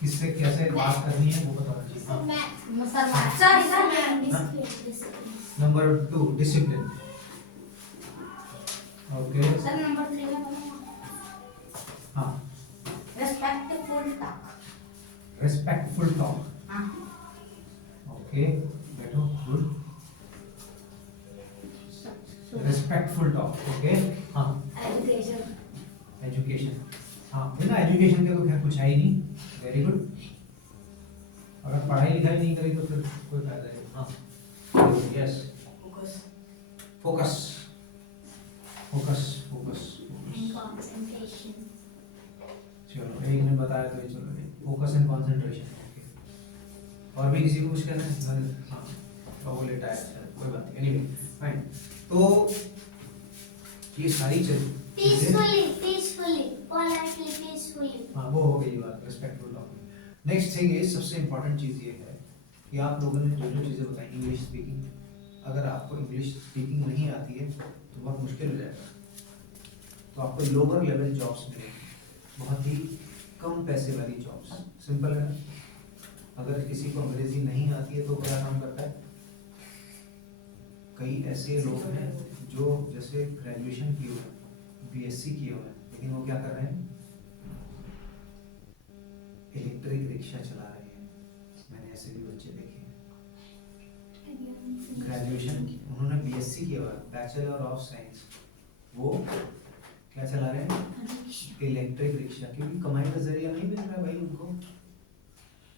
किससे कैसे बात करनी है वो पता होना चाहिए। Number 2 discipline. Okay sir number 3 में बोलो। हाँ रेस्पेक्टफुल टॉक। Respectful talk. हाँ ओके बैठो गुड। Respectful talk okay. हाँ एजुकेशन। एजुकेशन। हाँ बिना एजुकेशन के तो खैर कुछ है ही नहीं। Very good. अगर पढ़ाई लिखाई नहीं करी तो फिर कोई फायदा नहीं। हाँ yes focus. Focus focus focus and concentration. चलो एक ने बताया तो ये चलो फोकस एंड कंसंट्रेशन। ओके और भी किसी को कुछ कहना है? हाँ वो लेटा है कोई बात नहीं। Anyway fine. तो ये सारी चीजें पीसफुली पोलाइटली पीसफुली। हाँ वो हो गई बात respectful talk. Next thing is सबसे इंपॉर्टेंट चीज ये है कि आप लोगों ने जो जो चीजें बताई इंग्लिश स्पीकिंग, अगर आपको इंग्लिश स्पीकिंग नहीं आती है तो बहुत मुश्किल हो जाएगा। तो आपको लोअर लेवल जॉब्स मिलेंगी, बहुत ही कम पैसे वाली जॉब्स। सिंपल है ना? अगर किसी को अंग्रेजी नहीं आती है तो क्या काम करता है? कई ऐसे लोग हैं जो जैसे ग्रेजुएशन किए हुए हैं, बीएससी किए हुए हैं, लेकिन वो क्या कर रहे हैं? इलेक्ट्रिक रिक्शा चला रहे हैं। मैंने ऐसे भी बच्चे देखे हैं। ग्रेजुएशन उन्होंने बीएससी किया हुआ है, बैचलर ऑफ साइंस, वो क्या चला रहे हैं? Electric rickshaw. क्योंकि कमाई का जरिया नहीं मिल रहा है भाई उनको।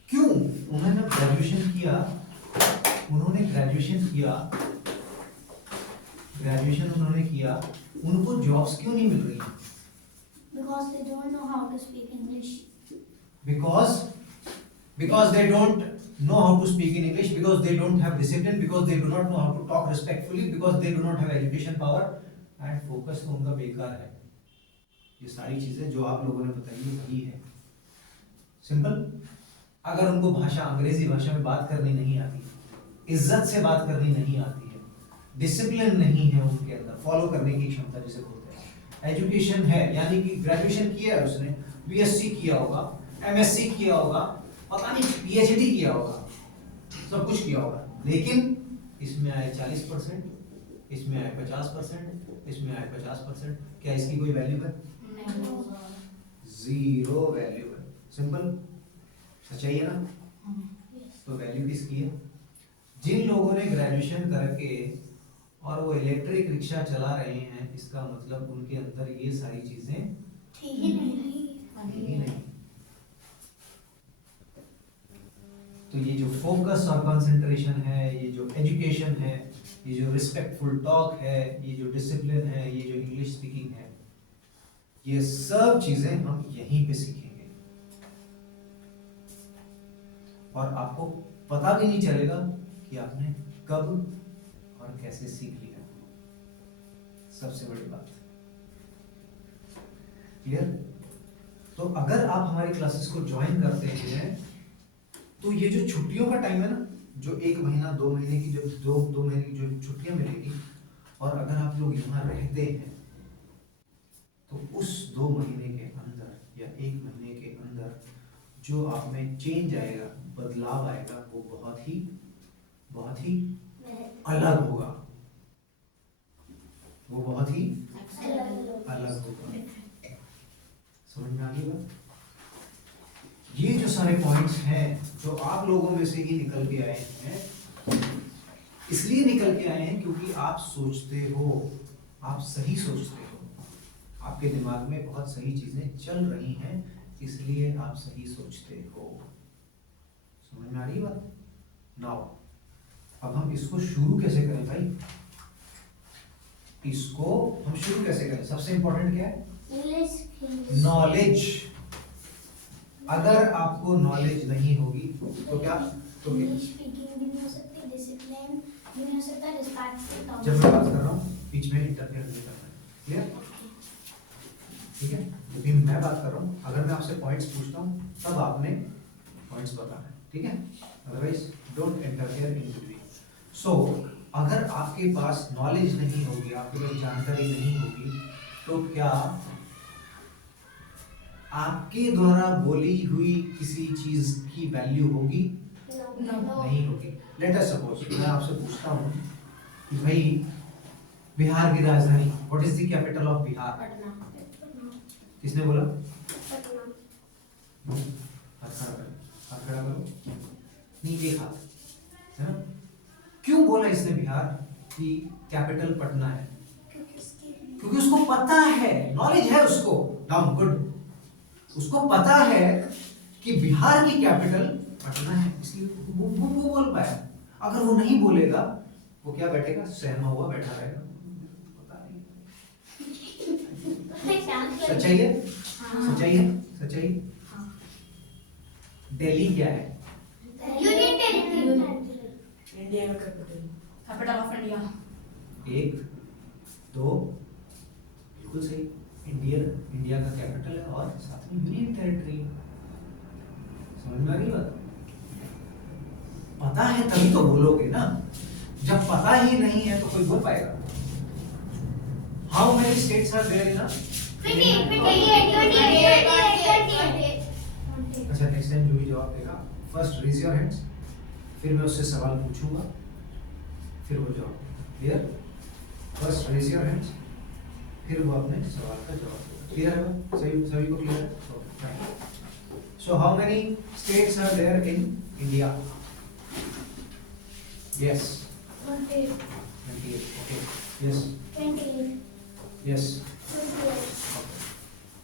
क्यों? उन्होंने ग्रेजुएशन किया, उनको जॉब्स क्यों नहीं मिल रही? Because they don't know how to speak English. Because they don't know how to speak in English, because they don't have discipline, because they do not know how to talk respectfully, because they do not have education power, and focus तो उनका बेकार है। ये सारी चीजें जो आप लोगों ने बताई वही है। सिंपल। अगर उनको भाषा अंग्रेजी भाषा में बात करनी नहीं आती, इज्जत से बात करनी नहीं आती है, डिसिप्लिन नहीं है उनके अंदर फॉलो करने की क्षमता जिसे बोलते हैं, एजुकेशन है यानी कि ग्रेजुएशन किया है उसने, बीएससी किया होगा, एमएससी किया होगा, पता नहीं पीएचडी किया होगा, सब कुछ किया होगा, लेकिन इसमें आए 40%, इसमें आए 50%, इसमें आए 50%, क्या इसकी कोई वैल्यू है? जीरो वैल्यू है। सिंपल। सच्चाई है ना? तो वैल्यू किसकी है? जिन लोगों ने ग्रेजुएशन करके और वो इलेक्ट्रिक रिक्शा चला रहे हैं, इसका मतलब उनके अंदर ये सारी चीजें थी ही नहीं। तो ये जो फोकस और कंसंट्रेशन है, ये जो एजुकेशन है, ये जो रिस्पेक्टफुल टॉक है, ये जो डिसिप्लिन है, ये जो इंग्लिश स्पीकिंग है, ये सब चीजें हम यहीं पे सीखेंगे और आपको पता भी नहीं चलेगा कि आपने कब और कैसे सीख लिया। सबसे बड़ी बात क्लियर? तो अगर आप हमारी क्लासेस को ज्वाइन करते हैं तो ये जो छुट्टियों का टाइम है ना, जो 1 महीना 2 महीने की जो दो महीने की जो छुट्टियां मिलेगी, और अगर आप लोग यहाँ रहते हैं तो उस 2 महीने के अंदर या 1 महीने के अंदर जो आप में चेंज आएगा, बदलाव आएगा, वो बहुत ही अलग होगा। वो बहुत ही अलग होगा। समझ में आ गई बात? ये जो सारे पॉइंट्स हैं जो आप लोगों में से ही निकल के आए हैं, इसलिए निकल के आए हैं क्योंकि आप सोचते हो, आप सही सोचते हो, आपके दिमाग में बहुत सही चीजें चल रही हैं, इसलिए आप सही सोचते हो। समझ में आ रही है बात? नाउ अब हम इसको शुरू कैसे करें भाई? इसको हम शुरू कैसे करें? सबसे इंपॉर्टेंट क्या है? नॉलेज। अगर आपको नॉलेज नहीं होगी तो क्या? तो इंग्लिश स्पीकिंग भी नहीं हो सकती, डिसिप्लिन भी नहीं हो सकता, रिस्पेक्टफुल टॉक। जब मैं बात कर रहा हूँ बीच में इंटरफेयर नहीं करना है। क्लियर? ठीक है? जब भी मैं बात कर रहा हूँ, अगर मैं आपसे पॉइंट्स पूछता हूँ तब आपने पॉइंट्स बताना है। ठीक है? Otherwise don't interfere in between. So अगर आपके पास नॉलेज नहीं होगी, आपके पास जानकारी नहीं होगी, तो क्या आपके द्वारा बोली हुई किसी चीज की वैल्यू होगी? No. नहीं होगी। लेट अस सपोज मैं आपसे पूछता हूँ कि भाई बिहार की राजधानी, what is the capital of Bihar? Patna. किसने बोला? पटना. हाथ खड़ा करो, नहीं एक हाथ, है ना? क्यों बोला इसने बिहार की कैपिटल पटना है? क्योंकि उसको पता है, नॉलेज है उसको। Down, good. उसको पता है कि बिहार की कैपिटल पटना है, इसलिए वो बोल पाया। अगर वो नहीं बोलेगा, वो क्या बैठेगा, सहमा हुआ बैठा रहेगा, पता नहीं। सच्चाई है, सच्चाई है, सच्चाई। दिल्ली क्या है? Union territory. इंडिया का कैपिटल ऑफ इंडिया. एक, दो, बिल्कुल सही। इंडिया का कैपिटल है और साथ में यूनियन टेरिटरी। समझ में आ गई बात? पता है तभी तो बोलोगे ना। जब पता ही नहीं है तो कोई बोल पाएगा? How many states are there in uh? अच्छा, नेक्स्ट टाइम जो भी जवाब देगा, फर्स्ट रेज योर हैंड्स, फिर मैं उससे सवाल पूछूंगा, फिर वो जवाब देगा। Clear? First raise your hands, फिर वो अपने सवाल का जवाब देगा। क्लियर है? सभी को क्लियर है? So how many states are there in India? Yes. 28. Okay. Yes. 28. Yes. 28.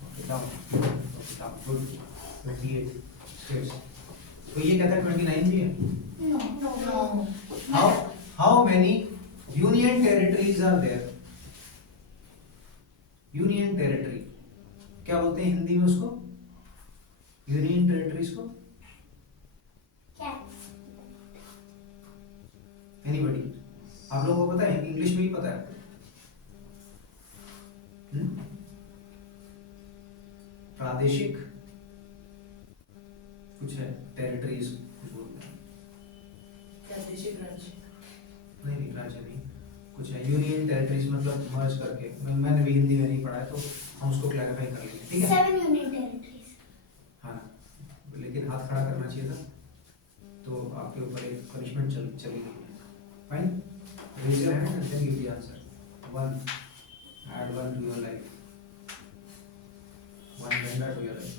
Okay. Down. Okay. Down. Good. 28 states. तो ये कहता है 29 भी है? No. How many union territories are there? Union territory. क्या बोलते हैं हिंदी में उसको? Union territories को? क्या? Anybody? आप लोगों को पता है? इंग्लिश में ही पता है? प्रादेशिक कुछ है, टेरिटरीज कुछ बोलते हैं। प्रादेशिक राज्य. नहीं, राज्य नहीं, कुछ है यूनियन टेरिटरीज, मतलब मर्ज करके। मैंने भी हिंदी में नहीं पढ़ा है तो हम उसको क्लैरिफाई कर लेंगे, ठीक है? 7 यूनियन टेरिटरीज. हाँ, लेकिन हाथ खड़ा करना चाहिए था, तो आपके ऊपर एक पनिशमेंट चली गई। Fine, raise your hand and then give the answer. 1, add 1 to your life, 1 gender to your life.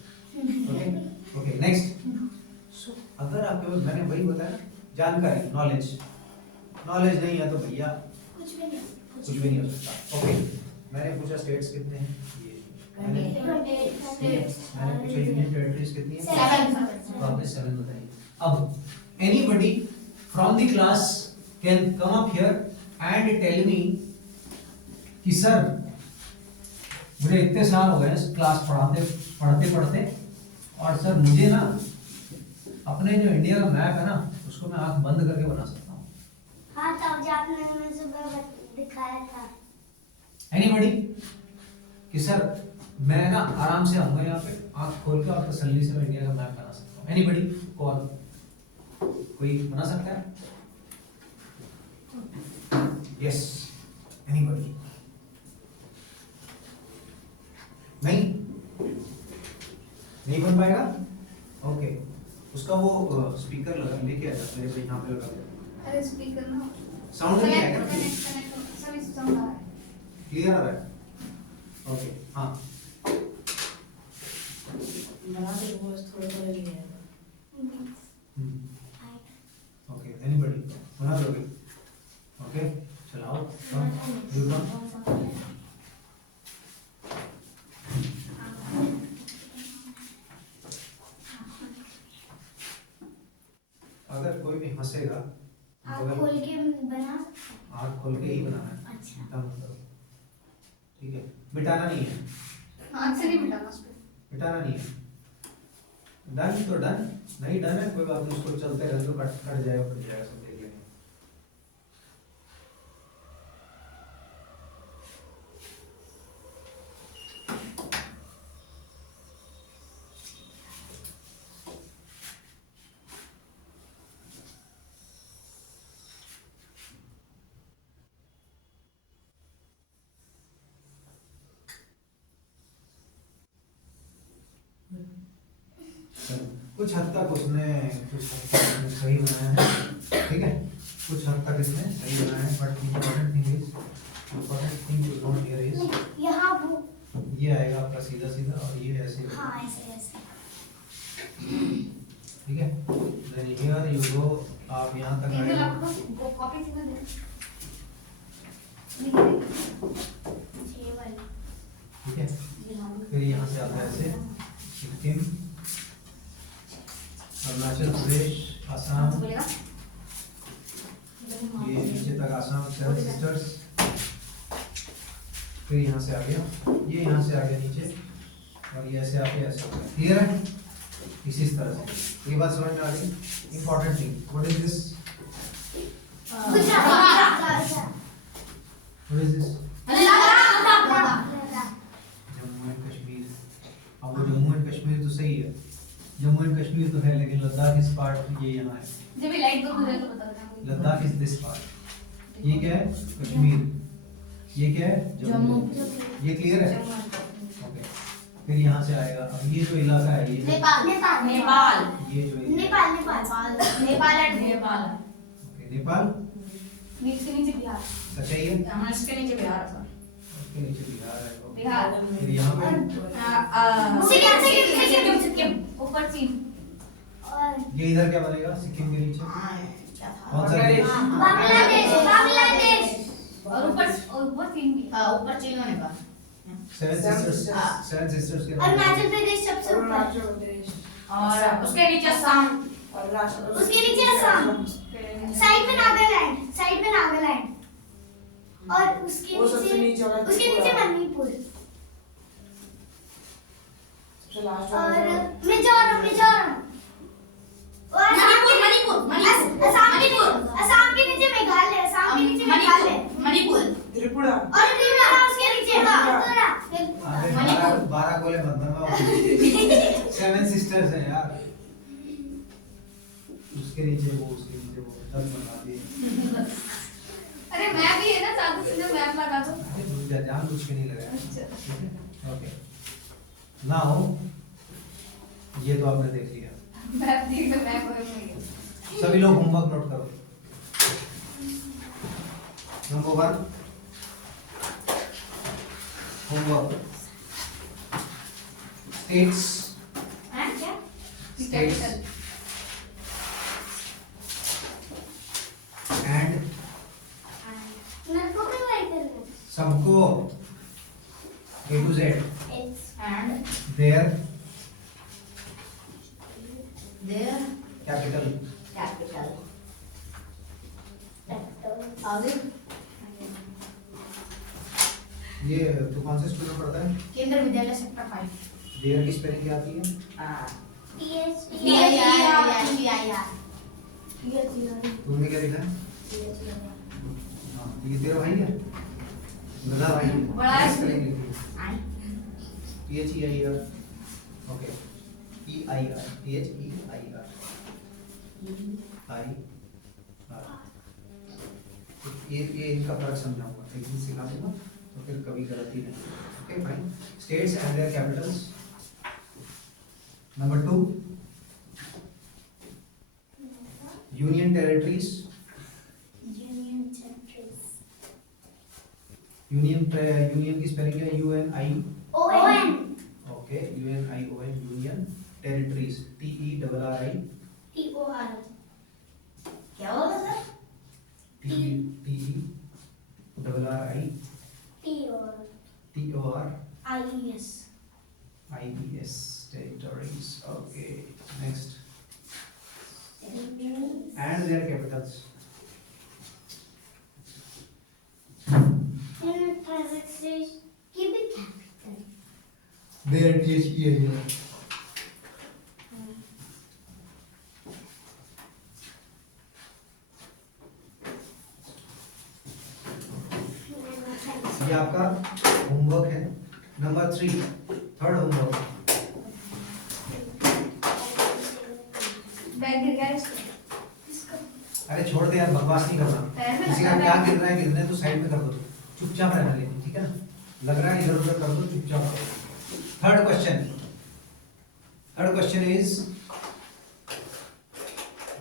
Okay, next. So अगर आपके पास, मैंने वही बताया ना, जानकारी, नॉलेज नहीं है तो भैया कुछ भी नहीं. कुछ भी नहीं हो सकता। ओके, मैंने पूछा स्टेट्स कितने हैं, ये मैंने पूछा यूनियन टेरिटरीज कितनी है, 7. तो आपने 7 बताई। अब anybody from the class can come up here and tell me कि सर मुझे इतने साल हो गए इस क्लास पढ़ते और सर मुझे ना अपने जो इंडिया का मैप है ना उसको मैं आंख बंद करके बना सकता हूँ। हाँ, तब जो आपने हमें सुबह दिखाया था. एनीबडी कि सर मैं ना आराम से आऊंगा यहाँ पे, आंख खोल के और तसल्ली से मैं इंडिया का मैप बना सकता हूँ। एनीबडी? कौन, कोई बना सकता है? Yes, anybody? नहीं बन पाएगा? ओके, उसका वो स्पीकर लगा लेके आया मेरे पे, यहाँ पे लगा दिया। अरे स्पीकर ना. साउंड नहीं आएगा? कनेक्ट सभी साउंड आ रहा है. क्लियर आ रहा है? ओके, हाँ। बना दे वो थोड़ा नहीं है. ओके, एनीबडी बना दोगे? ओके, चलाओ, अगर कोई भी हंसेगा, आप खोल के बना सकते हैं. आँख खोल के ही बनाना है। अच्छा. एकदम करो, ठीक है? मिटाना नहीं है, हाथ से नहीं मिटाना उसको. मिटाना नहीं है। डन तो डन, नहीं डन है कोई बात नहीं, उसको चलते रहे तो कट जाएगा, सब देख लेंगे। कुछ हद तक उसने सही बनाया है, ठीक है, कुछ हद तक इसने सही बनाया है, but important thing to note here is यहाँ वो ये आएगा आपका सीधा सीधा और ये ऐसे, हाँ ऐसे ऐसे ठीक है। देन हियर यू गो, आप यहाँ तक केंद्र आए, आपको कॉपी थी ना दे ये वाली ठीक है। फिर यहाँ से आता है ऐसे सिक्किम, अरुणाचल प्रदेश, आसाम, बोलेगा ये नीचे तक आसाम, सेवन सिस्टर्स, फिर यहाँ से आ गया, ये यहाँ से आ गया नीचे, और ये ऐसे आके ऐसे हो गया। क्लियर है? इसी तरह से ये बात समझ में आ गई। Important thing, what is this? Gujarat what is this? Ladakh Jammu and Kashmir. अब वो जम्मू एंड कश्मीर तो सही है, जम्मू एंड कश्मीर तो है, लेकिन लद्दाख इस पार्ट ये यहाँ है। जब भी लाइट बंद हो जाए तो बता देना लद्दाख इज दिस पार्ट, ये क्या है? कश्मीर, ये क्या है? जम्मू। ये क्लियर है? ओके। फिर यहाँ से आएगा, अब ये जो इलाका है, ये नेपाल नेपाल ये जो area- Nepal Nepal Nepal and Nepal okay, Nepal, इसके नीचे बिहार सच्चा ही है, हाँ इसके नीचे बिहार है उसके नीचे बिहार है, ओके। बिहार फिर यहाँ पे सिक्किम ऊपर चीन और ये इधर क्या बनेगा? सिक्किम के नीचे कौन सा देश? बांग्लादेश बांग्लादेश और ऊपर चीन भी ऊपर चीन होने का सेवन सिस्टर्स, सेवन सिस्टर्स के अरुणाचल प्रदेश सबसे ऊपर और उसके नीचे असम उसके नीचे असम साइड में नागालैंड और उसके नीचे मणिपुर और मिजोरम और असम के नीचे मेघालय मणिपुर त्रिपुरा और त्रिपुरा उसके नीचे त्रिपुरा 12 गोले मत बनवाओ, सेवन सिस्टर्स है यार, उसके नीचे वो 10 बना दिए। अरे मैं भी है ना साथ में मैप लगा दो जान कुछ भी नहीं लगाया, अच्छा ओके। नाउ ये तो आपने देख लिया, मैप देख लो मैप हो गया सभी लोग होमवर्क नोट करो। नंबर 1 होमवर्क, स्टेट्स एंड सबको A to Z and their their capital। capital आगे ये तो कौन से स्कूल में पढ़ता है? केंद्र विद्यालय सेक्टर 5 देयर की स्पेलिंग क्या आती है? तुमने क्या लिखा है? हाँ, ये तेरा भाई है, गधा भाई है। बड़ा है। स्पेलिंग लिखी है THEIR, ओके, EIR, THEIR, ये इनका फर्क समझाऊंगा, एक दिन सिखा दूंगा तो फिर कभी गलती नहीं। Okay fine. States and there Capitals. Number 2 union territories. Union की स्पेलिंग क्या है? UNI, okay, UNION, union territories, TERRI, क्या होगा sir TERRI, TORIES, territories, okay, next, and their capitals। Their THEIR, ये आपका होमवर्क है। नंबर 3 थर्ड होमवर्क, बैग गिर गया इसका अरे छोड़ दे यार, बकवास नहीं करना। पैर में किसी का लगा क्या है। गिर रहा है तो साइड में कर दो, चुपचाप रहना, लेकिन ठीक है ना, लग रहा है इधर उधर कर दो, चुपचाप करो। Third question is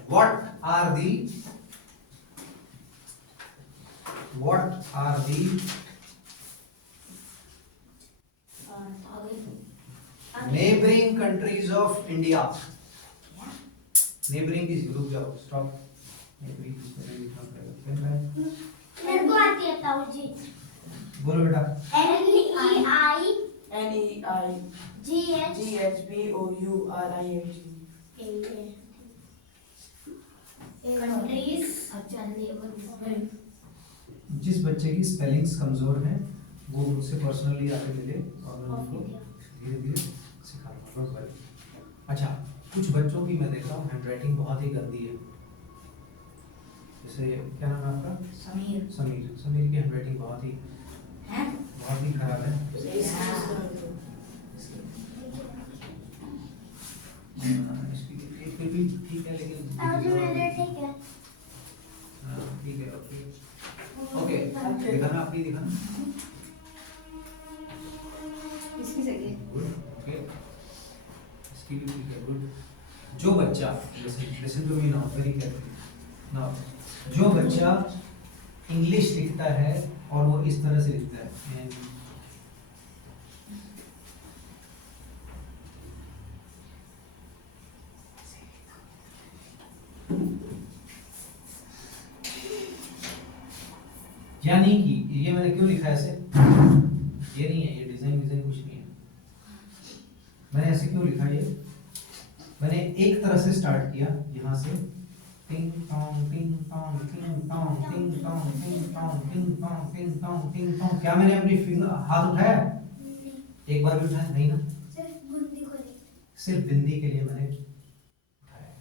What are the neighboring countries of India? Neighboring is रुक जाओ, stop. Neighboring इसको नहीं लिखना पड़ेगा. मेरे को आती है ताऊ जी. बोलो बेटा. NEIGHGH countries. जिस बच्चे की स्पेलिंग्स कमजोर हैं वो मुझसे पर्सनली आके मिले और मैं उनको धीरे धीरे सिखाऊंगा. अच्छा, कुछ बच्चों की मैं देखता हूँ हैंडराइटिंग बहुत ही गंदी है. जैसे क्या नाम है आपका? समीर समीर की हैंडराइटिंग बहुत ही खराब है. इसकी भी ठीक है लेकिन ताऊ जी मेरे ठीक है. हाँ, ठीक है. ओके दिखाना, अपनी दिखाना. इसकी सही है। गुड. ओके, इसकी भी ठीक है. गुड. जो बच्चा listen to me now very carefully now, जो बच्चा इंग्लिश लिखता है और वो इस तरह से लिखता है यानी कि ये मैंने क्यों लिखा है ऐसे, ये नहीं है, ये डिजाइन कुछ नहीं है. मैंने ऐसे क्यों लिखा ये, मैंने एक तरह से स्टार्ट किया यहाँ से टिंग टोंग टिंग टोंग टिंग टोंग टिंग टोंग टिंग टोंग टिंग टोंग टिंग टोंग टिंग टोंग. क्या मैंने अपनी फिंगर हाथ उठाया? एक बार भी उठाया नहीं ना, सिर्फ बिंदी के लिए मैंने उठाया.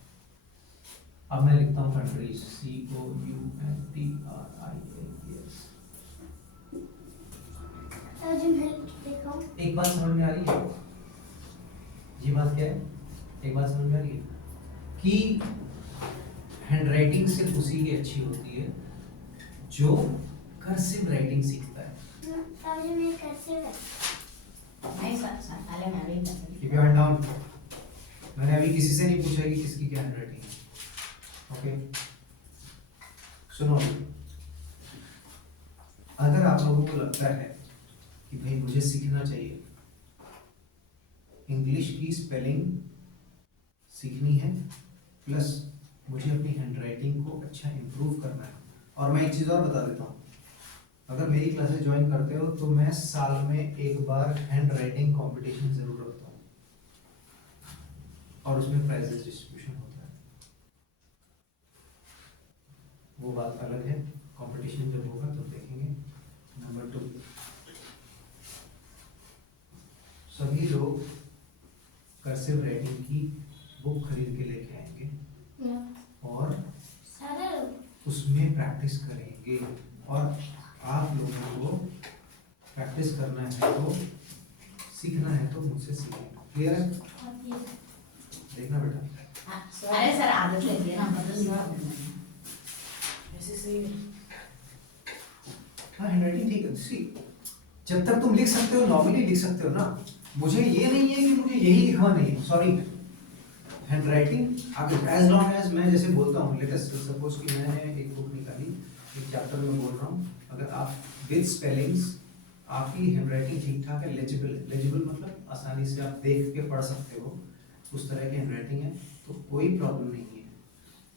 अब मैं लिखता हूँ कंट्रीज, COUNTRIES. एक बात समझ में आ रही है? ये बात क्या है? एक बात समझ में आ रही है कि हैंडराइटिंग सिर्फ उसी की अच्छी होती है जो कर्सिव राइटिंग सीखता है. Keep your hand down. मैंने अभी किसी से नहीं पूछा कि किसकी क्या हैंडराइटिंग है. ओके, सुनो. अगर आप लोगों को लगता है कि भाई मुझे सीखना चाहिए, इंग्लिश की स्पेलिंग सीखनी है, प्लस मुझे अपनी हैंडराइटिंग को अच्छा इम्प्रूव करना है. और मैं एक चीज़ और बता देता हूँ, अगर मेरी क्लासेस ज्वाइन करते हो तो मैं साल में एक बार हैंडराइटिंग कंपटीशन जरूर रखता हूँ और उसमें प्राइजेस डिस्ट्रीब्यूशन होता है. वो बात अलग है, कंपटीशन जब होगा तो देखेंगे. नंबर 2, सभी लोग कर्सिव राइटिंग की बुक खरीद के लेके आएंगे और उसमें प्रैक्टिस करेंगे. और आप लोगों को प्रैक्टिस करना है तो सीखना है तो मुझसे सीखें. क्लियर है? देखना बेटा. अरे सर आदत लगी है ना, हाँ, हैंडराइटिंग ठीक है. सी, जब तक तुम लिख सकते हो नॉर्मली लिख सकते हो ना. मुझे ये नहीं है कि मुझे यही लिखवा नहीं है. Sorry, handwriting as long as मैं जैसे बोलता हूँ, लेट अस सपोज कि मैंने एक बुक निकाली, एक चैप्टर में बोल रहा हूँ, अगर आप विद स्पेलिंग्स आपकी हैंडराइटिंग ठीक ठाक है, लेजिबल मतलब आसानी से आप देख के पढ़ सकते हो, उस तरह की हैंडराइटिंग है तो कोई प्रॉब्लम नहीं है.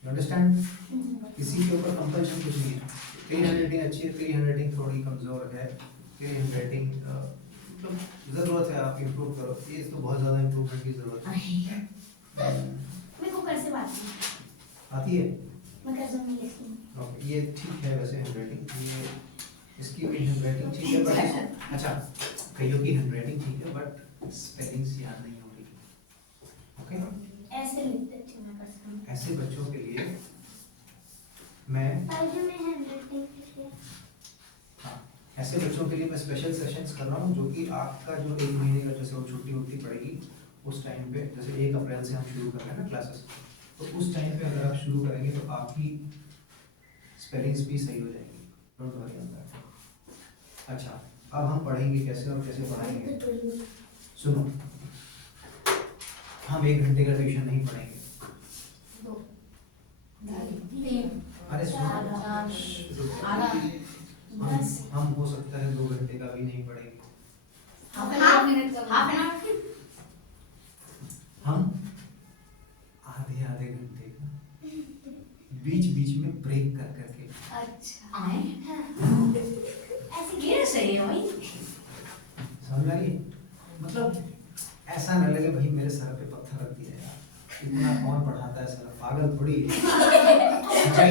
You understand? किसी के ऊपर कंपल्शन कुछ नहीं है. तेरी हैंडराइटिंग अच्छी है, तेरी हैंडराइटिंग थोड़ी कमजोर है, तेरी हैंडराइटिंग मतलब जरूरत है आप इम्प्रूव करो. ये तो बहुत ज़्यादा इम्प्रूवमेंट की जरूरत है. मेरे को कैसे बात आती है? मैं कैसे नहीं लिखती. ओके, ये ठीक है वैसे हैंडराइटिंग. ये इसकी भी हैंडराइटिंग ठीक है बट अच्छा, कईयों की हैंडराइटिंग ठीक है बट स्पेलिंग्स याद नहीं हो रही. ओके, ऐसे लिख देती हूँ मैं पर्सनली. ऐसे बच्चों के लिए मैं हाँ, ऐसे बच्चों के लिए मैं स्पेशल सेशंस कर रहा हूँ जो कि आपका जो 1 महीने का जैसे वो छुट्टी होती पड़ेगी उस टाइम पे, जैसे 1 अप्रैल से हम शुरू कर रहे हैं ना क्लासेस, तो उस टाइम पे अगर आप शुरू करेंगे तो आपकी स्पेलिंग्स भी सही हो जाएगी. Don't worry on that. अच्छा, अब हम पढ़ेंगे कैसे और कैसे पढ़ाएंगे. सुनो, हम 1 घंटे का ट्यूशन नहीं पढ़ेंगे. आधा हम हो सकता है 2 घंटे का भी नहीं पढ़ेंगे। हाफ मिनट का एन आवर हम आधे आधे घंटे का बीच बीच में ब्रेक कर करके अच्छा आए ऐसे ये सही है भाई। समझ आ रही है? मतलब ऐसा न लगे भाई मेरे सर पे पत्थर रख दिया यार, इतना कौन पढ़ाता है सर, पागल थोड़ी है। सच्चाई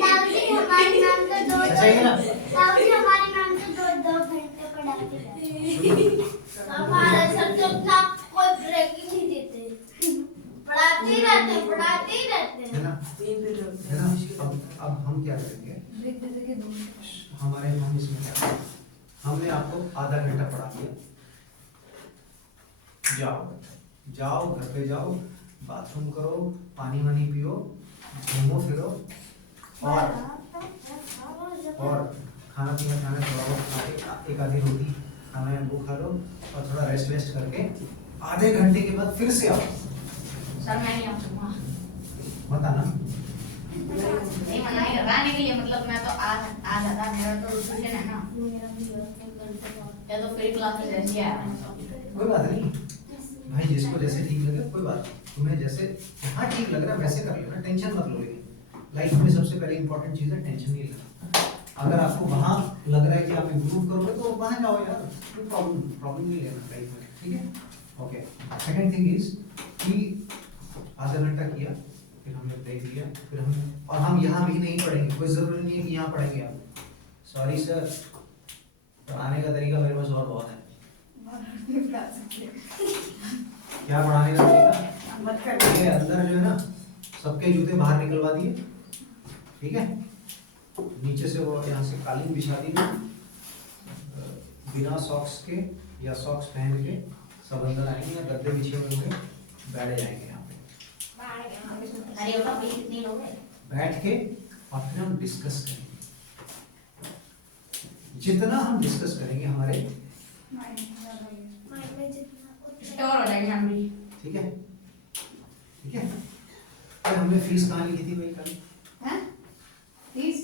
ताऊजी हमारी मैम तो सच्चाई है ना? ताऊजी हमारी मैम तो 2 घंटे पढ़ाती है। हमारे सर तो इतना कोई ब्रेक ही नहीं देते, पढ़ाते ही रहते है ना? है ना? अब हम क्या करेंगे, ब्रेक दे के 2 मिनट हमारे हम इसमें क्या करें, हमने आपको आधा घंटा पढ़ा दिया, जाओ घर पे जाओ, बाथरूम करो, पानी वानी पियो, घूमो फिरो, और खाना पीना खाना थोड़ा बहुत खा के एक आधी रोटी खाना है वो खा लो, और थोड़ा रेस्ट करके आधे घंटे के बाद फिर से आओ। सर मैं नहीं आ सकूंगा। मत आना। नहीं मना ही कर रहा नहीं के लिए, मतलब मैं तो आ जाता, मेरा तो ट्यूशन है ना, या तो फ्री क्लासेस ऐसी है। कोई बात नहीं भाई, जिसको जैसे ठीक लगे कोई बात नहीं, तुम्हें जैसे हाँ ठीक लग रहा है वैसे कर लेना, टेंशन मत लो। लेकिन लाइफ में सबसे पहले इंपॉर्टेंट चीज़ है टेंशन नहीं लेना। अगर आपको वहाँ लग रहा है कि आप इम्प्रूव करोगे तो वहाँ जाओ यार, कोई प्रॉब्लम नहीं लेना लाइफ में, ठीक है? ओके, सेकंड थिंग इज कि आधा घंटा किया, फिर हमने ब्रेक लिया, फिर हम यहाँ भी नहीं पढ़ेंगे, कोई ज़रूरी नहीं है कि यहाँ पढ़ेंगे आप। सॉरी सर, पढ़ाने का तरीका मेरे पास और बहुत है। क्या पढ़ाने का तरीका? ये अंदर जो है ना, सबके जूते बाहर निकलवा दिए, ठीक है? नीचे से वो यहाँ से कालीन बिछा दी, बिना सॉक्स के या सॉक्स पहन के सब अंदर आएंगे, या गद्दे बिछे हुए होंगे, बैठ जाएंगे यहाँ पे। अरे वो भी कितने लोग हैं? बैठ के और फिर हम डिस्कस करेंगे। जितना हम डिस्कस करेंगे हमारे माइंड में जितना श्योर हो जाएंगे हम भी। ठीक है, ठीक है। फिर हमने फीस कहाँ लिखी थी भाई कल? हैं प्लीज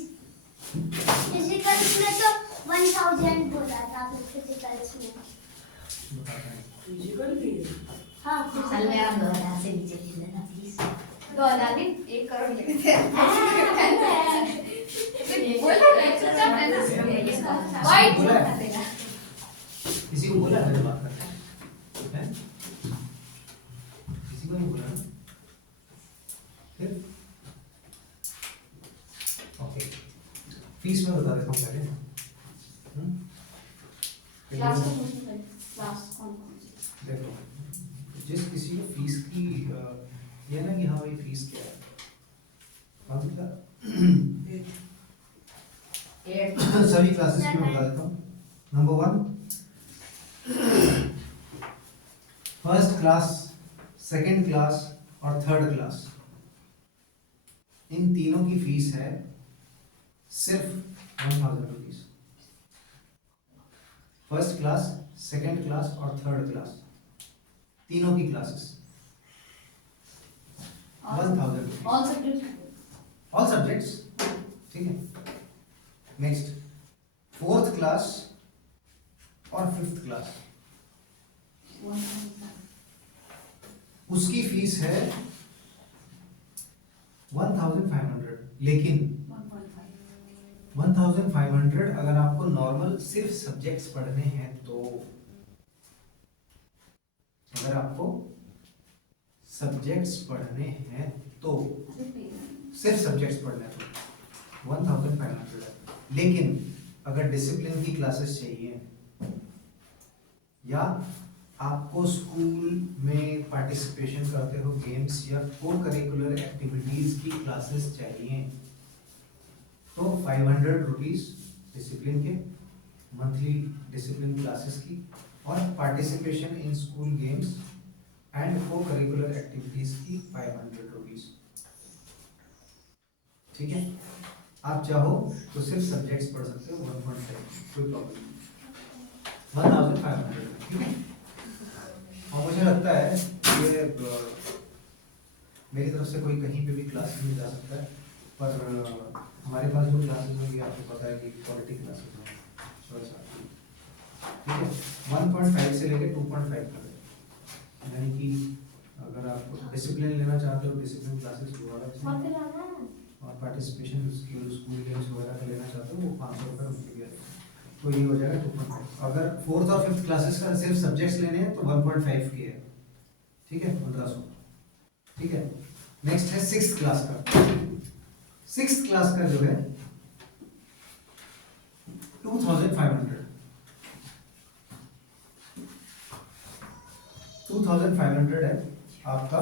फिजिकल्स में तो 1000 बोला था फिजिकल्स में। हाँ चल मेरा 2000 से नीचे लिख देना प्लीज। 2000 नहीं 1 करोड़ लिखे थे बोला मैं चुपचाप रहना वाइट बोला है? कर देगा किसी को बोला है बात करते हैं? किसी को नहीं बोला ना? फिर ओके, फीस में बता देता हूँ पहले। क्लास को पूछने पड़े क्लास कौन सी देखो, जिस किसी को फीस की ये ना कि हाँ भाई फीस क्या है, कौन सी था? सभी क्लासेस की मैं बता देता हूँ। Number 1 first class, second class और थर्ड क्लास, इन तीनों की फीस है सिर्फ 1000 rupees. First class, second class और थर्ड क्लास, तीनों की classes 1000 rupees, all subject all subjects, ठीक है? नेक्स्ट, फोर्थ क्लास और फिफ्थ क्लास, उसकी फीस है 1500। लेकिन 1500 अगर आपको नॉर्मल सिर्फ सब्जेक्ट्स पढ़ने हैं तो, अगर आपको सब्जेक्ट्स पढ़ने हैं तो, सिर्फ सब्जेक्ट्स पढ़ने हैं तो 1500 है। लेकिन अगर डिसिप्लिन की क्लासेस चाहिए या आपको स्कूल में पार्टिसिपेशन करते हो गेम्स या को करिकुलर एक्टिविटीज की क्लासेस चाहिए तो 500 रुपीज डिसिप्लिन के मंथली डिसिप्लिन क्लासेस की, और participation in school games and को करिकुलर एक्टिविटीज की 500 रुपीज, ठीक है? आप चाहो तो सिर्फ सब्जेक्ट्स पढ़ सकते हो 1.5, कोई प्रॉब्लम नहीं, 1500, ठीक है? और मुझे लगता है कि मेरी तरफ से कोई कहीं पे भी क्लास नहीं जा सकता है, पर हमारे पास जो क्लासेस होंगी आपको पता है कि क्वालिटी क्लासेस हैं थोड़ा सा, ठीक है। 1.5 से लेके 2.5 तक, यानी कि अगर आप डिसिप्लिन लेना चाहते हो डिसिप्लिन क्लासेस वगैरह और पार्टिसिपेशन स्कूल गेम्स वगैरह का लेना चाहते हो वो 500 रुपये उनके लिए, तो ये हो जाएगा 2.5। अगर 4th और 5th क्लासेस का सिर्फ सब्जेक्ट्स लेने हैं तो 1.5 के है, ठीक है, 1500, ठीक है। नेक्स्ट है 6th क्लास का। 6th क्लास का जो है 2500 है आपका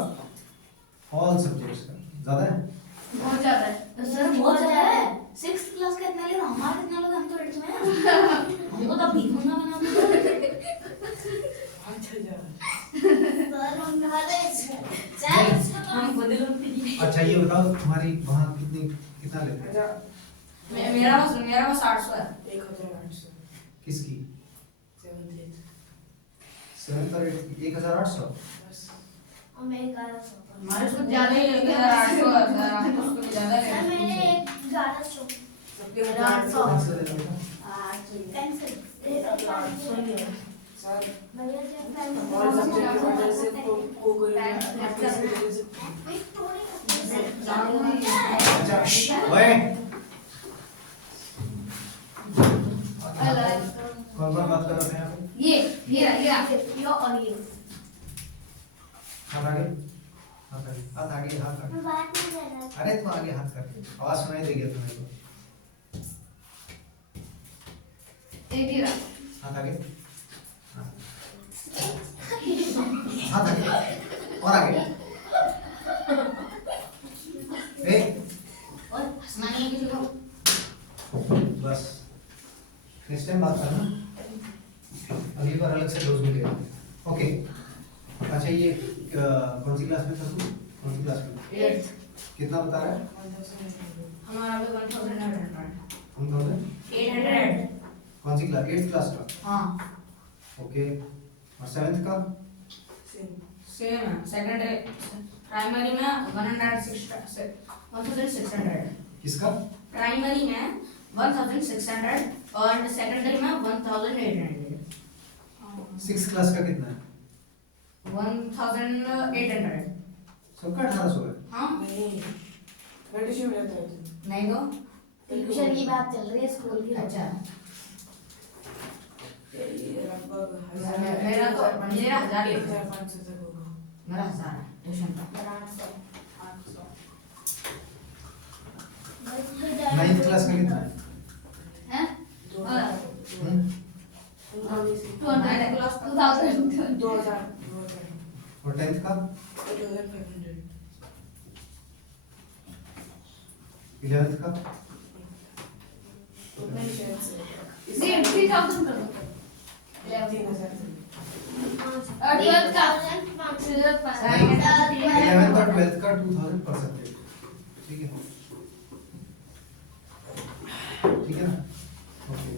ऑल सब्जेक्ट्स का। ज्यादा है? बहुत ज्यादा है सर बहुत ज्यादा है। 6th क्लास का इतना ले रहा हमारे इतना लोग हम तो 8th में हैं। हमको तो भीख मंगा बना दो। हम बदल अच्छा ये बताओ तुम्हारी वहाँ कितना लेते हैं? मेरा बस 800 है। 1800 किसकी? 7th 7th और 8th की 1800। बस हमारे उसको ज्यादा ही लगे 800 है सर, हमको उसको ज्यादा लगे। मेरे 1100 सबके 800 500 दे दो। पेंसिल सर भैया जी और सब्जेक्ट की वजह से को Thanks. अच्छा ओए कौन बात कर रहे हैं आप? ये हीरा हीरा यो और ये हाथ आगे, हाथ आगे, हाथ आगे, हाथ आगे। बात नहीं कर रहा अरे तुम आगे हाथ करके आवाज सुनाई देगी तुम्हें तो। एक हीरा हाथ आगे, हाथ आगे और आगे। ए और हंसना नहीं है किसी को। बस नेक्स्ट टाइम बात करना, अगली बार अलग से डोज मिलेगा। ओके अच्छा ये कौन सी क्लास में था तू? कौन सी क्लास में? 8th कितना बता रहा है? हमारा भी 1800 1800। कौन सी क्लास? 8th क्लास का। हाँ ओके और 7th का? सेम है। सेकेंडरी प्राइमरी में 1600 किसका? प्राइमरी में 1600 और सेकेंडरी में 1800 6th क्लास का कितना है? 1800 सबका 1800 है। हाँ नहीं ट्रेडिशन में रहता है नहीं तो ट्यूशन की बात चल रही है स्कूल की। अच्छा ये लगभग मेरा तो 1000 ही है। 1500 तक होगा। मेरा 1000 है ट्यूशन का। 9th क्लास में कितना है? हैं 2000 2000 और 10th का? 2500 11th का? उतना ही शायद से 3000 कर दो 3000 और 12 का 11th और 12th का 2000 पर सब्जेक्ट, ठीक है, ठीक है ना? ओके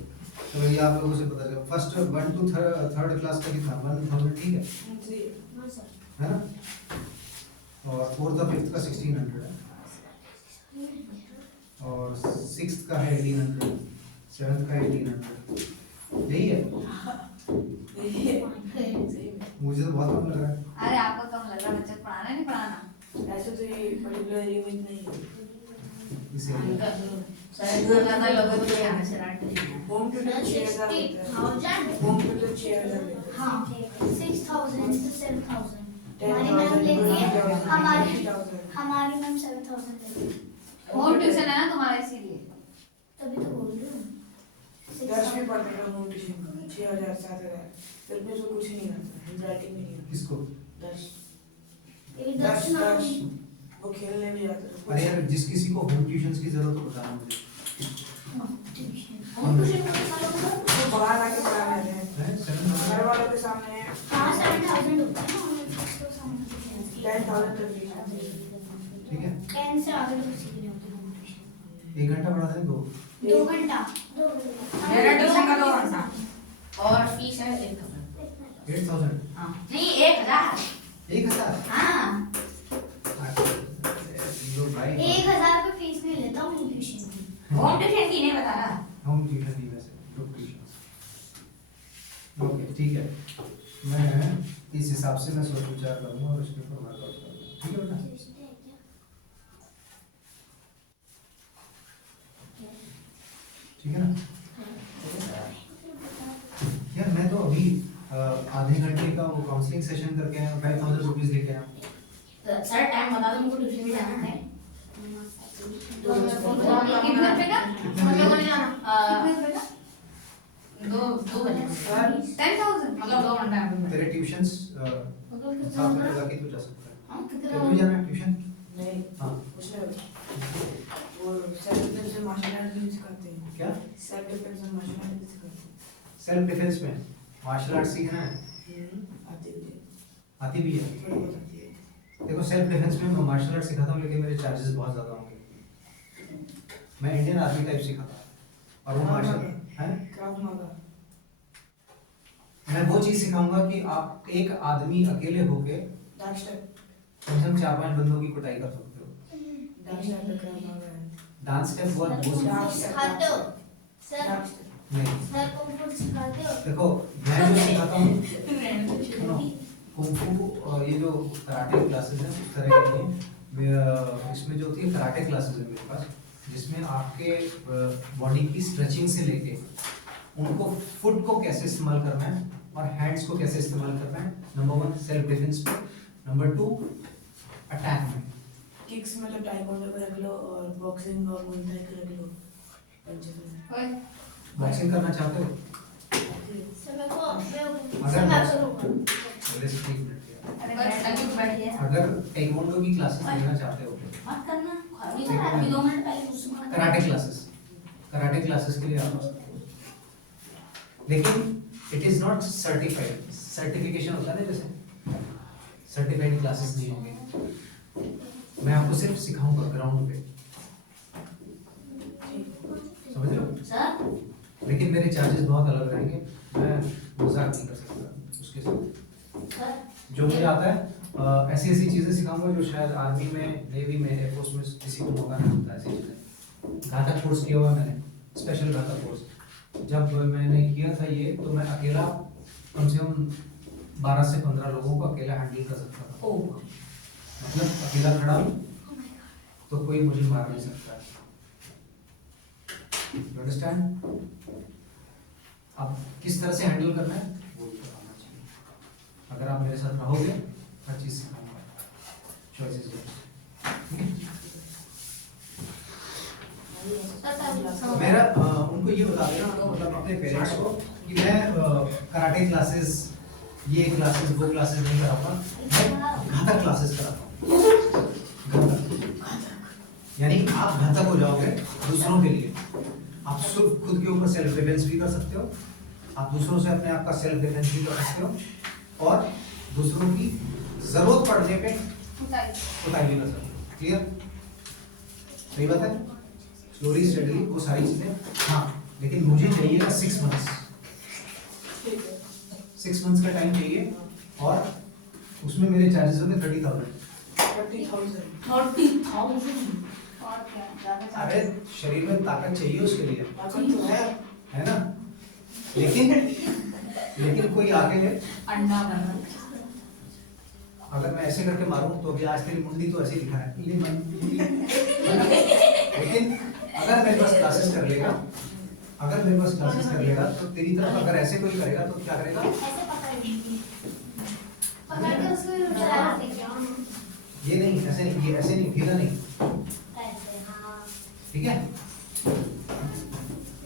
तो ये आप लोगों से पता चला। फर्स्ट 1 to 3rd क्लास का कितना? 1000, ठीक है, है ना? और 4th और 5th का 1600 है और 6th का है 1800, 7th का 1800, यही है। मुझे तो बहुत कम लग रहा है। अरे आपको कम लग रहा बच्चे पढ़ाना नहीं पढ़ाना ऐसे तो ये पर्टिकुलर लिमिट नहीं है। इसे ज्यादा लोगों को यहाँ से रांट होम ट्यूटर 6000 लेता है। होम ट्यूटर 6000 लेता है। हाँ 6000 to 7000 हमारी 10,000 मैम लेती है हमारी 20,000 हमारी मैम 7000 लेती है होम ट्यूशन है ना तुम्हारा इसीलिए तभी तो बोल रही हूँ 10 भी पढ़ रहा हूँ होम ट्यूशन का 6000 7000 फिर भी उसको कुछ नहीं आता हैंडराइटिंग भी नहीं आता। किसको? 10 ये 10 नाम वो खेलने भी जाता है। अरे यार जिस किसी को होम ट्यूशंस की जरूरत हो बताना मुझे। होम ट्यूशन में वो बाहर आके पढ़ाने आते हैं। हैं? 700? घर वालों के सामने हाँ 7000 होता है ना 10,000 तक भी। ठीक है, 10 से आगे तो किसी की नहीं होती होम ट्यूशन 1 घंटा पढ़ा दें 2? 2 घंटा मेरा ट्यूशन का 2 घंटा और फीस है 1000। 8000? हाँ नहीं 1000। 1000? हाँ लो भाई 1000 पे फीस नहीं लेता होम ट्यूशन की नहीं बता रहा। होम ट्यूशन नहीं, वैसे ग्रुप ट्यूशन। ओके ठीक है, मैं इस हिसाब से मैं सोच विचार करूंगा और उसके ऊपर वर्कआउट करूंगा, ठीक है बेटा? ठीक है ना यार? मैं तो अभी आधे घंटे का वो काउंसलिंग सेशन करके आया हूँ, 5000 रुपीज लेके आया हूँ। तो सर टाइम बता दो, मुझे ट्यूशन भी जाना है। कितने रुपए का? कितने बजे? कितने रुपए का? 2 बजे 10,000 मतलब 2 घंटा है। तेरे ट्यूशंस मतलब कितना 7 होगा? बजे जाके तू जा सकता है। हाँ, कितना तेरे भी जाना है ट्यूशन? नहीं, हाँ। उसमें वो सेल्फ डिफेंस में मार्शल आर्ट भी सिखाते हैं। क्या? सेल्फ डिफेंस में मार्शल आर्ट भी सिखाते हैं। सेल्फ डिफेंस में मार्शल आर्ट सीखना है? आती भी है, आती भी है? थोड़ी बहुत आती है। देखो सेल्फ डिफेंस में मैं मार्शल आर्ट सिखाता हूँ, लेकिन मेरे चार्जेस बहुत ज़्यादा होंगे। मैं इंडियन आर्मी टाइप सिखाता हूँ और वो मार्शल है। क्राफ्ट मागा। मैं वो चीज़ सिखाऊंगा कि आप एक आदमी अकेले होके डार्क स्टेप, कम से कम 4-5 बंदों की कुटाई कर सकते हो। डार्क स्टेप में क्राफ्ट मागा है। डांस स्टेप वो सिखाते हो सर? Dark step. नहीं, सर कुंग सिखाते हो? देखो मैं जो सिखाता हूँ सुनो, कुंफू ये जो कराटे क्लासेस हैं उस तरह की नहीं। इसमें जो होती है कराटे क्लासेस है मेरे पास, जिसमें आपके बॉडी की स्ट्रेचिंग से लेके उनको फुट को कैसे इस्तेमाल करना है और हैंड्स को कैसे इस्तेमाल करना है। नंबर 1 सेल्फ डिफेंस में, नंबर 2 अटैक में। किक्स मतलब टाइकोंडो को रख लो और बॉक्सिंग और मुay थाई को रख लो। पंचेस में ओए, बॉक्सिंग करना चाहते हो? सर मेरे को मैं अगर मैं बॉक्स- करूँगा। पहले से 1 मिनट यार। अरे बैठ गया। अगर टेक्वांडो की क्लासेस लेना चाहते हो, मत करना, अभी तो अभी 2 मिनट पहले मुझसे मना कर। कराटे क्लासेस के लिए आप आ सकते हो, लेकिन it is not certified. Certification होता है ना, जैसे सर्टिफाइड क्लासेस नहीं होंगे। मैं आपको सिर्फ सिखाऊंगा ग्राउंड पे, समझ रहे हो? सर लेकिन मेरे चार्जेस बहुत अलग रहेंगे, मैं मजाक नहीं कर सकता उसके साथ। सर जो मुझे आता है ऐसी ऐसी चीजें सिखाऊंगा जो शायद आर्मी में, नेवी में, एयरफोर्स में किसी को मौका नहीं मिलता। ऐसी चीजें घातक कोर्स किया हुआ मैंने, स्पेशल घातक कोर्स। जब मैंने किया था ये, तो मैं अकेला कम से कम 12 से 15 लोगों को अकेला हैंडल कर सकता था। ओ मतलब अकेला खड़ा हूं, तो कोई मुझे मार नहीं सकता। You understand? अब किस तरह से हैंडल करना है वो भी आना चाहिए। अगर आप मेरे साथ रहोगे, हर चीज सिखाऊंगा, चॉइसेस। मेरा उनको ये बता देना, मतलब अपने पेरेंट्स को, कि मैं कराटे क्लासेस, ये क्लासेस, वो क्लासेस नहीं कराऊंगा, मैं घातक क्लासेस कराता हूँ। घातक यानी आप घातक हो जाओगे दूसरों के लिए। आप सिर्फ खुद के ऊपर सेल्फ डिफेंस भी कर सकते हो, आप दूसरों से अपने आप का सेल्फ डिफेंस भी कर सकते हो, और दूसरों की जरूरत पड़ने पे कुटाई भी कर सकते हो। क्लियर? सही बात है? स्लोली स्टडीली वो सारी चीजें। हाँ, लेकिन मुझे चाहिएगा 6 मंथ्स। 6 मंथ्स का टाइम चाहिए, और उसमें मेरे चार्जेस होंगे 30,000। 30,000 और क्या ज्यादा अरे शरीर में ताकत चाहिए उसके लिए, ताकत तो है ना? लेकिन कोई आगे है, अंडा बनना। अगर मैं ऐसे करके मारूं तो अभी आज तेरी मुंडी तो ऐसे ही लिखा है, लेकिन अगर मेरे पास क्लासेस कर लेगा, तो तेरी तरफ अगर ऐसे कोई करेगा तो क्या करेगा? ऐसे पकड़ के उसको चला देंगे हम। ये नहीं, ऐसे नहीं, ये ऐसे नहीं, ढीला नहीं, ऐसे हाँ। ठीक है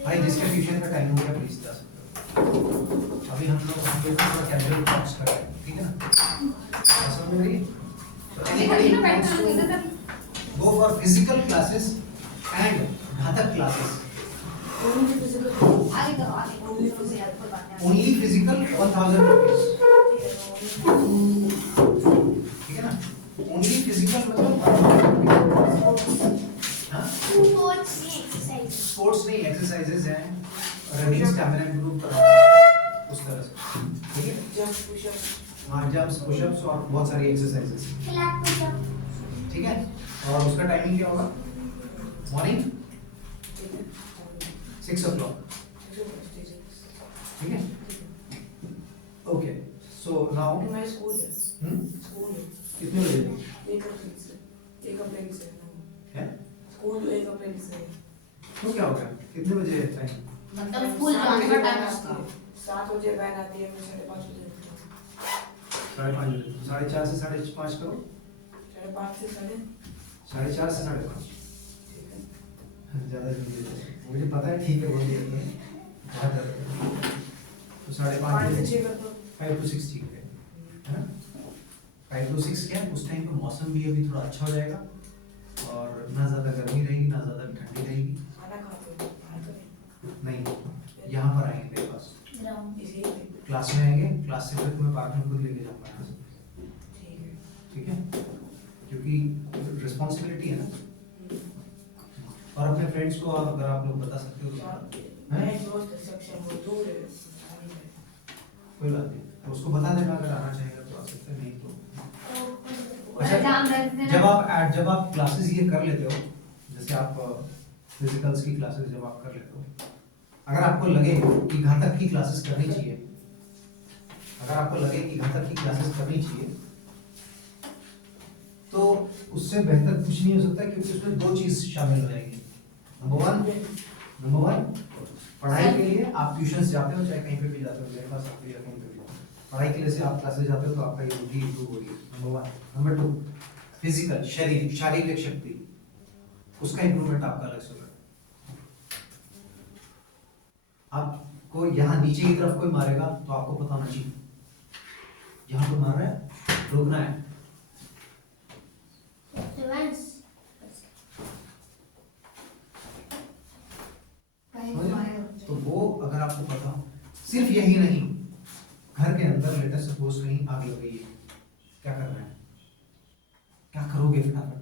भाई? जिसका ट्यूशन का टाइम हो गया प्लीज जा सकते हो। अभी हम लोग थोड़ा कैजुअल टॉक्स कर रहे हैं, ठीक है ना? समझ में आई? So anybody wants to go for physical classes and घातक classes, only physical, आगे करो आगे only physical, only physical 1,000 rupees, ठीक है ना? Only physical मतलब 1,000 rupees। हाँ? स्पोर्ट्स की एक्सरसाइज। स्पोर्ट्स नहीं, एक्सरसाइजेज हैं, रनिंग, स्टैमिना इंप्रूव करना, उस तरह से, ठीक है? just push up, हाँ, जंप्स, पुशअप्स और बहुत सारी एक्सरसाइजेस, क्लैप पुशअप। ठीक है? और उसका टाइमिंग क्या होगा? Morning 6 o'clock. ठीक है? Okay. So now, मैं स्कूल है स्कूल है कितने बजे 1 अप्रैल से है? स्कूल 1 अप्रैल से तो क्या हो गया? कितने बजे है टाइम? मतलब स्कूल जाने का टाइम उसका 7 बजे वैन आती है, मैं 5:30 बजे उठता हूँ। 5:30 बजे। 4:30 से 5:30 करो। 5:30 से 4:30 से 5:30। ठीक है। ज़्यादा नहीं देते। मुझे पता है, ठीक है, बोल देते हैं। बहुत ज़्यादा। तो 5:30 5 बजे से 6 कर दो। 5 to 6 ठीक है, है ना? 5 to 6 क्या है? उस टाइम पे मौसम भी अभी थोड़ा अच्छा हो जाएगा और ना ज़्यादा गर्मी रहेगी ना ज़्यादा ठंडी रहेगी। खाना खाते हो बाहर तो नहीं, यहाँ पर आएंगे मेरे पास, ग्राउंड इसी क्लास में आएंगे, क्लास से फिर तुम्हें पार्क में खुद लेके जाऊँगा यहाँ से, ठीक है। ठीक है? क्योंकि रिस्पॉन्सिबिलिटी है ना। और अपने फ्रेंड्स को अगर आप लोग बता सकते हो तो मैं दोस्त सक्षम हूँ, दूर है कोई बात नहीं, तो उसको बता देना, अगर आना चाहेगा तो आ सकते हैं, नहीं तो एग्जाम रहते थे ना। जब आप क्लासेस ये कर लेते हो, जैसे आप फिजिकल्स की क्लासेस जब आप कर लेते हो, अगर आपको लगे कि घातक की क्लासेस करनी चाहिए, अगर आपको लगे कि घातक की क्लासेस करनी चाहिए, तो उससे बेहतर कुछ नहीं हो सकता, क्योंकि उसमें 2 चीज शामिल हो जाएगी। नंबर वन, पढ़ाई के लिए आप ट्यूशन जाते हो, चाहे कहीं पे भी जाते हो, मेरे पास आते हो या कहीं पे भी, पढ़ाई के लिए से आप क्लासेस जाते हो तो आपका ये बुद्धि इम्प्रूव होगी, नंबर 1। नंबर 2, फिजिकल, शारीरिक शक्ति, उसका इम्प्रूवमेंट आपका अलग से होगा। आपको यहाँ नीचे की तरफ कोई मारेगा तो आपको पता होना चाहिए यहाँ पे मार रहा है, रोकना है। तो वो अगर आपको पता हो, सिर्फ यही नहीं, घर के अंदर लेटर सपोज कहीं आग लग गई है, क्या करना है, क्या करोगे फटाफट?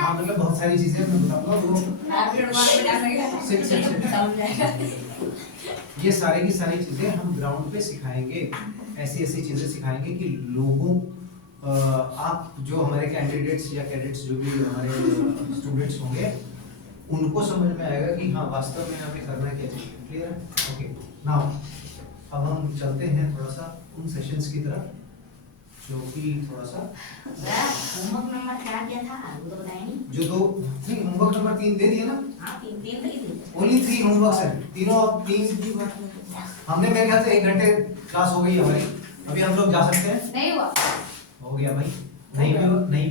हाँ, मतलब बहुत सारी चीजें मैं बताऊंगा वो। ये सारी की सारी चीजें हम ग्राउंड पे सिखाएंगे, ऐसी ऐसी चीजें सिखाएंगे कि लोगों आप जो हमारे कैंडिडेट्स या कैडेट्स जो भी हमारे स्टूडेंट्स होंगे, उनको समझ में आएगा कि हाँ वास्तव में हमें करना क्या चाहिए। क्लियर है? ओके, नाउ अब हम चलते हैं थोड़ा सा उन सेशंस की तरफ जो कि थोड़ा सा होमवर्क नंबर क्या क्या था वो तो बताया नहीं। जो नहीं, होमवर्क नंबर 3 दे दिए ना। हाँ 3 तक ही थे। ओनली 3 होमवर्क्स हैं, तीनों अब 3 हमने मेरे ख्याल से 1 घंटे क्लास हो गई है हमारी, अभी हम लोग जा सकते हैं। नहीं हुआ। हो गया भाई, नहीं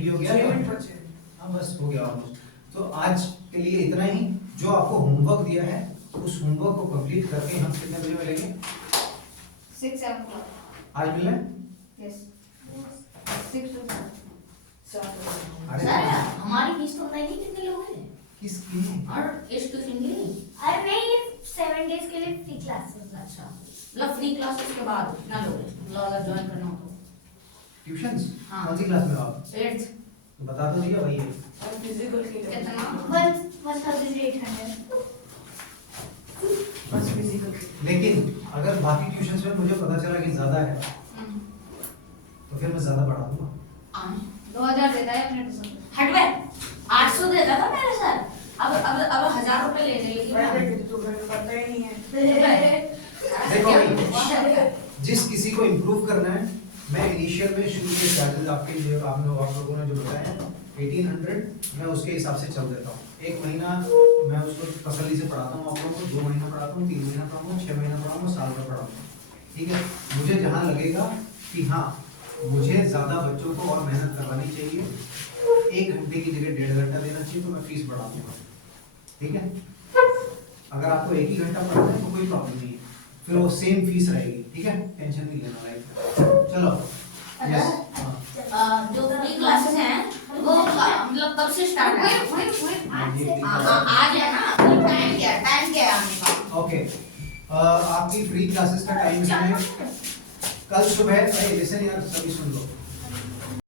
भी हो गया 6 मिनट बचे। हाँ बस हो गया ऑलमोस्ट। तो आज के लिए इतना ही। जो आपको होमवर्क दिया है उस होमवर्क को कंप्लीट करके हम कितने बजे मिलेंगे? 6-7 आज मिलना है? Yes 6 to 7। अरे सर हमारी फीस तो बताई नहीं कितने लोग हैं किसकी? और इस ट्यूशन के लिए। अरे नहीं, 7 डेज के लिए फ्री क्लासेस। अच्छा मतलब फ्री क्लासेस के बाद कितना लोग हैं, मतलब अगर ज्वाइन करना हो तो? ट्यूशंस? हाँ। कौन सी क्लास में हो आप? 8th। तो बता तो दिया भाई ये। और फिजिकल के लिए कितना? 1800। बस फिजिकल के लेकिन अगर बाकी ट्यूशंस में मुझे पता चला कि ज्यादा है तो फिर मैं ज्यादा पढ़ा दूंगा। 2000 देता है अपने ट्यूशन। हटवे 800 देता था मेरे सर, अब 1000 रुपए ले रहे लिए लेकिन तो घर में पता ही नहीं है। देखो भाई, जिस किसी को इम्प्रूव करना है, मैं इनिशियल में शुरू के चार्जेस आपके लिए आप लोगों ने जो बताया 1800 मैं उसके हिसाब से चल देता हूँ। 1 महीना मैं उसको तसल्ली से पढ़ाता हूँ, आप लोगों को 2 महीना पढ़ाता हूँ, 3 महीना पढ़ाऊंगा, 6 महीना पढ़ाऊंगा, साल भर पढ़ाऊंगा। ठीक है, मुझे जहाँ लगेगा कि हाँ मुझे ज़्यादा बच्चों को और मेहनत करवानी चाहिए, 1 घंटे की जगह 1.5 घंटा देना चाहिए, तो मैं फीस बढ़ा दूंगा। ठीक है, अगर आपको 1 ही घंटा पढ़ना है तो कोई प्रॉब्लम नहीं है, फिर वो सेम फीस रहेगी। ठीक है, टेंशन नहीं लेना राइट। चलो yes, जो फ्री क्लासेस हैं वो मतलब कब से स्टार्ट है? आज है ना, टाइम क्या है आने का? ओके, आपकी फ्री क्लासेस का टाइम है कल सुबह। लिसन यार, सभी सुन लो,